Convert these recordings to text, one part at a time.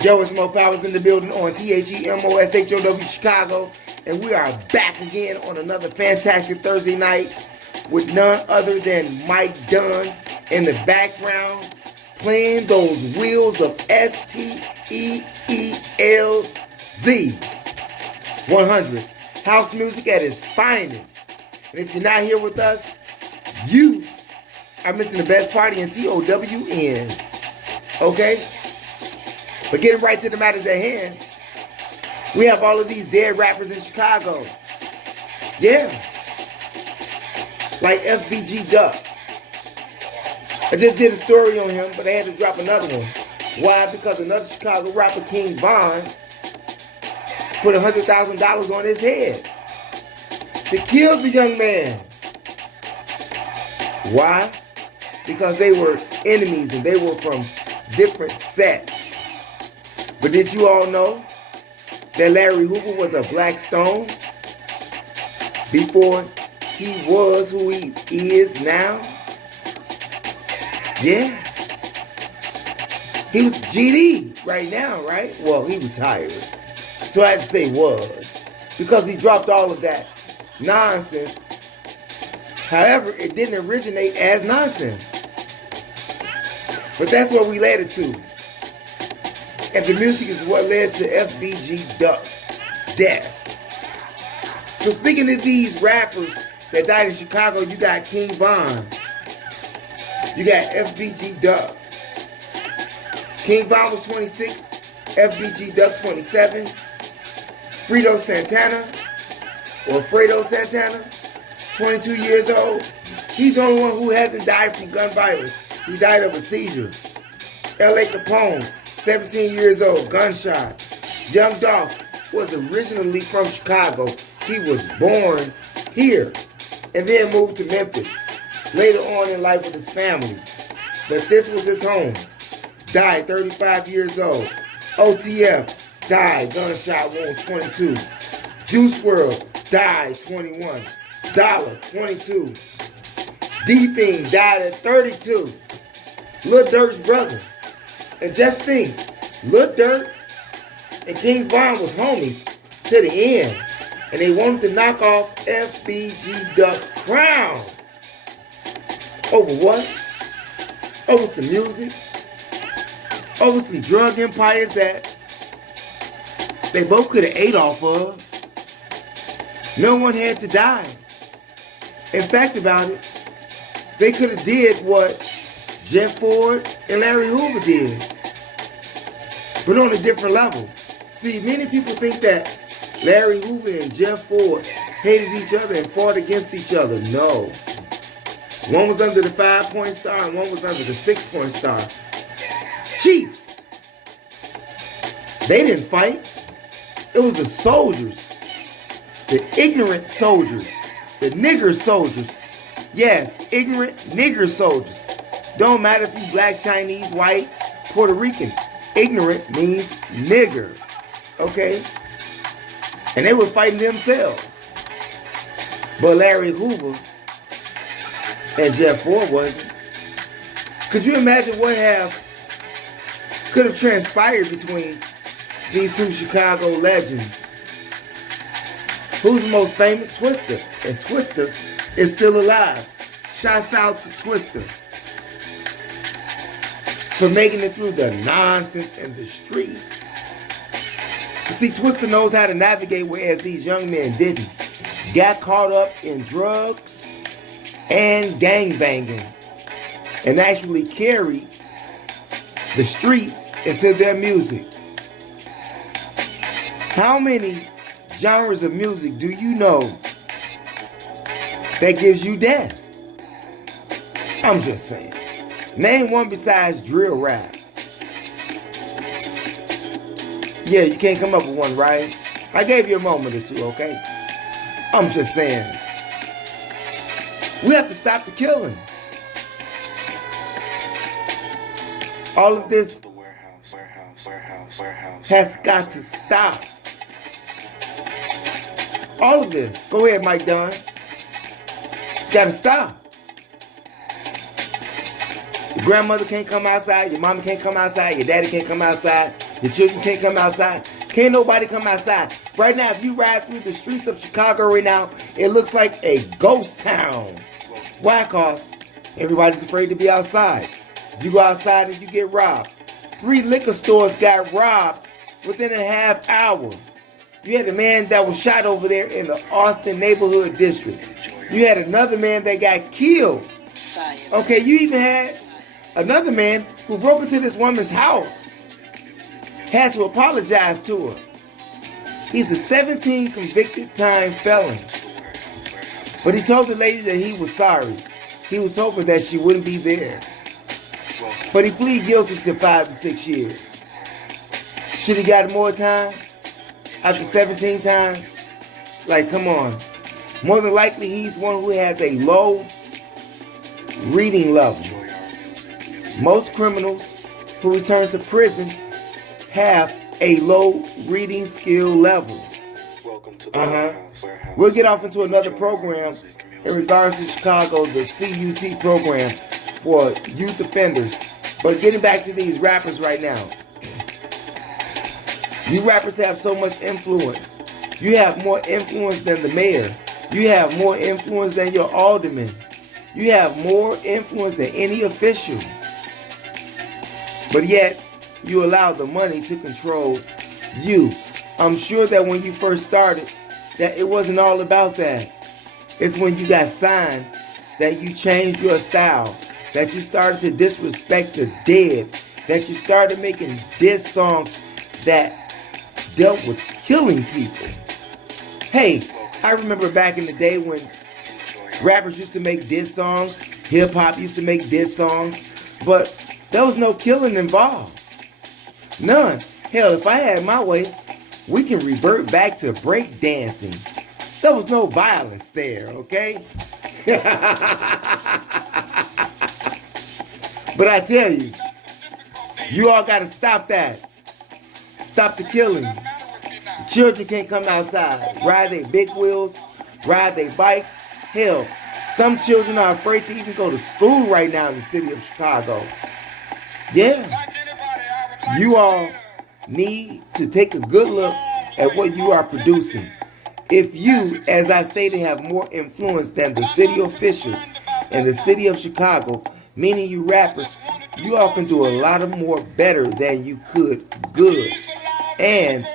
Joe and Smoke Powers in the building on THEMOSHOW Chicago. And we are back again on another fantastic Thursday night with none other than Mike Dunn in the background playing those wheels of STEELZ 100. House music at its finest. And if you're not here with us, you are missing the best party in TOWN. Okay? But getting right to the matters at hand, we have all of these dead rappers in Chicago. Yeah. Like FBG Duck. I just did a story on him, but I had to drop another one. Why? Because another Chicago rapper, King Von, put $100,000 on his head to kill the young man. Why? Because they were enemies and they were from different sets. But did you all know that Larry Hoover was a Black Stone before he was who he is now? Yeah. He was GD right now, right? Well, he retired. So I had to say was. Because he dropped all of that nonsense. However, it didn't originate as nonsense. But that's what we led it to. And the music is what led to FBG Duck's death. So speaking of these rappers that died in Chicago, you got King Von. You got FBG Duck. King Von was 26. FBG Duck 27. Fredo Santana, or Fredo Santana, 22 years old. He's the only one who hasn't died from gun violence. He died of a seizure. L.A. Capone, 17 years old, gunshot. Young Dolph was originally from Chicago. He was born here and then moved to Memphis later on in life with his family. But this was his home. Died 35 years old. OTF died, gunshot wound 22. Juiceworld died 21. Dolla 22. D-Thing died at 32. Lil Durk's brother. And just think, Lil Durk and King Von was homies to the end. And they wanted to knock off FBG Duck's crown. Over what? Over some music. Over some drug empires that they both could have ate off of. No one had to die. In fact about it, they could have did what Jeff Ford and Larry Hoover did, but on a different level. See, many people think that Larry Hoover and Jeff Ford hated each other and fought against each other. No. One was under the 5-point star and one was under the 6-point star. Chiefs. They didn't fight. It was the soldiers. The ignorant soldiers. The nigger soldiers. Yes, ignorant nigger soldiers. Don't matter if you black, Chinese, white, Puerto Rican. Ignorant means nigger. Okay? And they were fighting themselves. But Larry Hoover and Jeff Ford wasn't. Could you imagine what could have transpired between these two Chicago legends? Who's the most famous? Twista. And Twista is still alive. Shouts out to Twista for making it through the nonsense in the street. You see, Twista knows how to navigate, whereas these young men didn't. Got caught up in drugs and gangbanging and actually carried the streets into their music. How many genres of music do you know that gives you death? I'm just saying. Name one besides drill rap. Yeah, you can't come up with one, right? I gave you a moment or two, okay? I'm just saying. We have to stop the killing. All of this has got to stop. All of this. Go ahead, Mike Dunn. It's got to stop. Your grandmother can't come outside. Your mama can't come outside. Your daddy can't come outside. The children can't come outside. Can't nobody come outside. Right now, if you ride through the streets of Chicago right now, it looks like a ghost town. Why? Cause everybody's afraid to be outside. You go outside and you get robbed. 3 liquor stores got robbed within a half hour. You had a man that was shot over there in the Austin neighborhood district. You had another man that got killed. Okay, you even had another man who broke into this woman's house. Had to apologize to her. He's a 17 convicted time felon. But he told the lady that he was sorry. He was hoping that she wouldn't be there. But he pleaded guilty to 5 to 6 years. Should he got more time? After 17 times? Like, come on. More than likely, he's one who has a low reading level. Most criminals who return to prison have a low reading skill level. We'll get off into another program in regards to Chicago, the CUT program for youth offenders. But getting back to these rappers right now. You rappers have so much influence. You have more influence than the mayor. You have more influence than your alderman. You have more influence than any official. But yet, you allow the money to control you. I'm sure that when you first started, that it wasn't all about that. It's when you got signed that you changed your style, that you started to disrespect the dead, that you started making diss songs that dealt with killing people. Hey, I remember back in the day when rappers used to make diss songs, hip-hop used to make diss songs, but there was no killing involved. None. Hell, if I had my way, we can revert back to break dancing. There was no violence there, okay? But I tell you, you all got to stop that. Stop the killing. The children can't come outside, ride their big wheels, ride their bikes. Hell, some children are afraid to even go to school right now in the city of Chicago. Yeah. You all need to take a good look at what you are producing. If you, as I stated, have more influence than the city officials in the city of Chicago, meaning you rappers, you all can do a lot of more better than you could good. And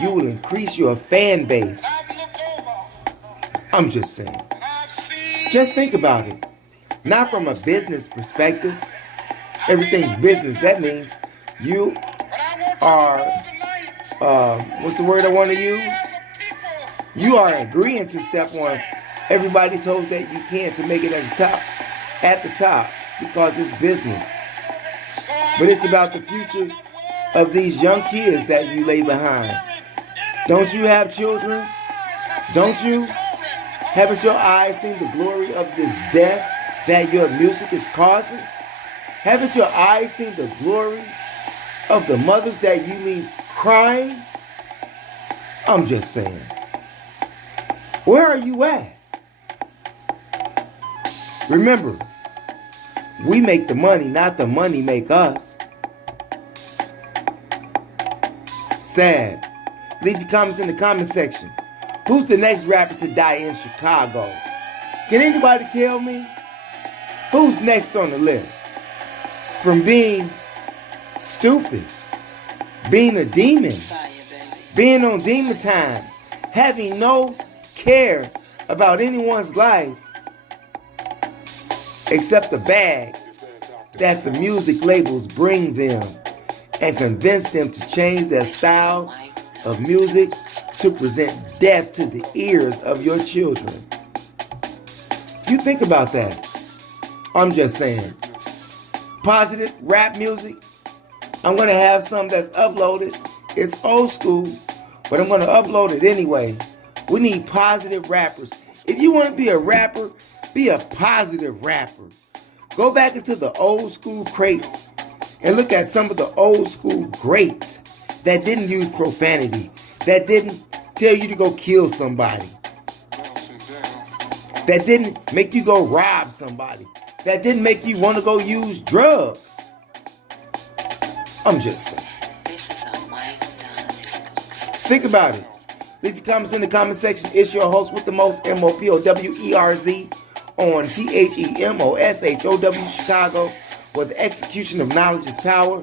you will increase your fan base. I'm just saying. Just think about it. Not from a business perspective. Everything's business. That means you are, what's the word I want to use? You are agreeing to step one. Everybody told that you can to make it at the top because it's business. But it's about the future of these young kids that you lay behind. Don't you have children? Don't you? Haven't your eyes seen the glory of this death that your music is causing? Haven't your eyes seen the glory of the mothers that you leave crying? I'm just saying. Where are you at? Remember, we make the money, not the money make us. Sad. Leave your comments in the comment section. Who's the next rapper to die in Chicago? Can anybody tell me? Who's next on the list? From being stupid, being a demon, being on demon time, having no care about anyone's life except the bag that the music labels bring them and convince them to change their style of music to present death to the ears of your children. You think about that. I'm just saying. Positive rap music. I'm going to have some that's uploaded. It's old school, but I'm going to upload it anyway. We need positive rappers. If you want to be a rapper, be a positive rapper. Go back into the old school crates and look at some of the old school greats that didn't use profanity, that didn't tell you to go kill somebody, that didn't make you go rob somebody, that didn't make you want to go use drugs. I'm just saying. Think about it. Leave your comments in the comment section. It's your host with the most, MOPOWERZ, on THEMOSHOW Chicago, where the execution of knowledge is power.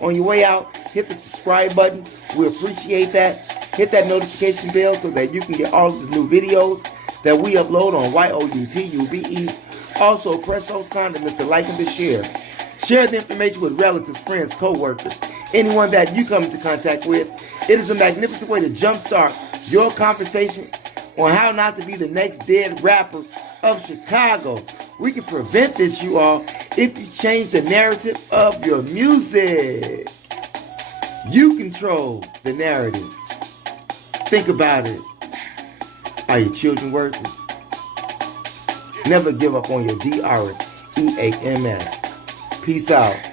On your way out, hit the subscribe button. We appreciate that. Hit that notification bell so that you can get all of the new videos that we upload on YOUTUBE. Also, press those condiments to like and to share. Share the information with relatives, friends, co-workers, anyone that you come into contact with. It is a magnificent way to jumpstart your conversation on how not to be the next dead rapper of Chicago. We can prevent this, you all, if you change the narrative of your music. You control the narrative. Think about it. Are your children worth it? Never give up on your DREAMS. Peace out.